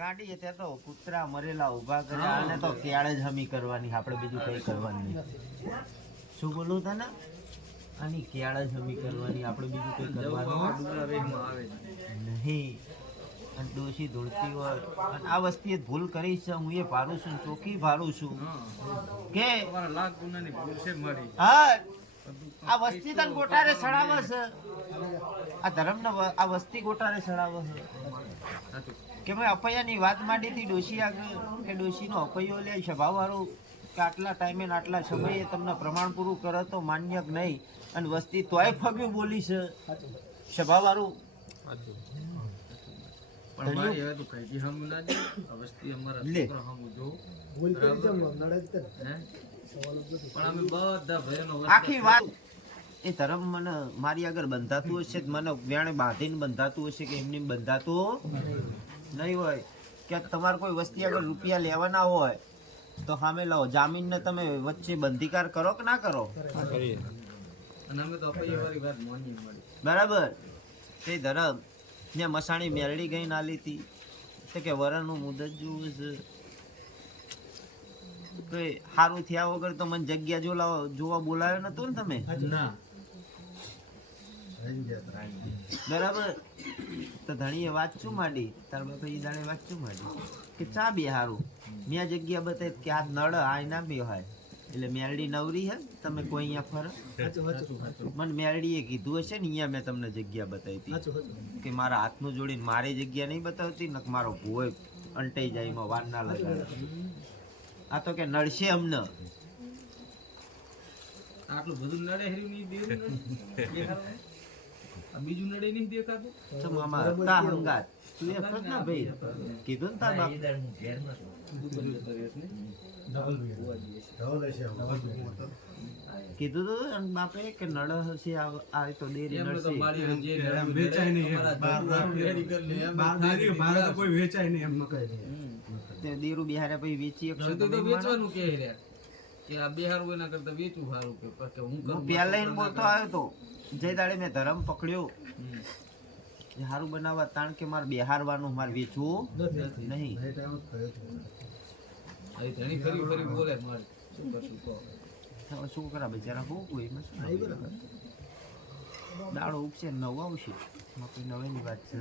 ગાડી અત્યારે તો કૂતરા મરેલા ઊભા કર્યા અને તો ક્યારે જ હમી કરવાની, આપણે બીજું કઈ કરવાની શું બોલું તને? આની કેળા જમી કરવાની, આપણે બીજું કઈ કરવાનું નહીં અને ડોશી ધૂળતી હોય. અને આ વસ્તી ભૂલ કરી છે, હું એ ભારું છું, ચોખ્ખી ભારું છું. કે હા, આ વસ્તી તને ગોટારે સડાવે છે. આ ધર્મ આ વસ્તી ગોટારે સડાવે છે. કે મેં અપૈયાની વાત માંડી હતી ડોશી આગળ, કે ડોશીનો અપૈયો લે, સભાવાળું. કે આટલા ટાઈમે ને આટલા સમયે તમને પ્રમાણ પૂરું કરે તો માન્ય નહીં. અને વસ્તી તોય ફગ્યું બોલી છે. આખી વાત એ ધર્મ મને મારી આગળ બંધાતું હશે તો મને વેણે બાંધીને બંધાતું હશે કે એમની બંધાતું નહીં. હોય. કે તમારે કોઈ વસ્તી આગળ રૂપિયા લેવાના હોય તો સામે લો જામીન ને તમે વચ્ચે બંધીકાર કરો કે ના કરો? બરાબર. તે ધરમ. ને મસાણી મેરડી ગઈ ના લીધી તો કે વરણનું મુદત છે તો સારું થયા વગર તો મને જગ્યા જોવા બોલાવ્યો નતો ને તમે? ના. બરાબર? તો ધણીએ વાત શું માંડી? તાર બાપા એ દાડે વાત શું માંડી? કે ચા બે હારું. મેં જગ્યા બતાવી કે આ નળ આ ના બે હોય. એટલે મેરડી નવરી હે તમે કોઈ અહીંયા ફરો. મને મેરડીએ કીધું હશે ને અહીંયા મેં તમને જગ્યા બતાવી હતી. કે મારા હાથનું જોડીને મારી જગ્યા નહીં બતાવતી નક મારો ભોય અંટાઈ જાય એમાં વાર ના લગાડે. આ તો કે નડશે અમને. આટલું બધું નડે હેર્યું નહીં દેવું બીજું નડે નહીં દેખાતું? તો મામા તા હંગાત. તું એ ખત ના ભાઈ. કીધું ને તાર બાપ. કીધું તું બાપે કે નળ હશે આ આ તો દેરી નડશે જે વેચાય નહીં બાર- તો કોઈ વેચાય નહીં એમ મકાઈ. તે દેરું બિહારે પછી વેચી શકશો તો તો? વેચવાનું કે રહ્યા કે આ બિહાર હારું એના કરતા વેચવું સારું કે હું પહેલા બોલતો આવ્યો તો. જય દાડે મેં ધરમ પકડ્યો એ હારું બનાવવા તાણ કે મારે બિહારવાનું મારે વેચવું નહીં. અહીં ઘણી ફરી ફરી બોલે મારે. શું કરા બિચારા શું કોઈ? દાડો ઉપસે ને આવશે. એમાં કોઈ વાત છે.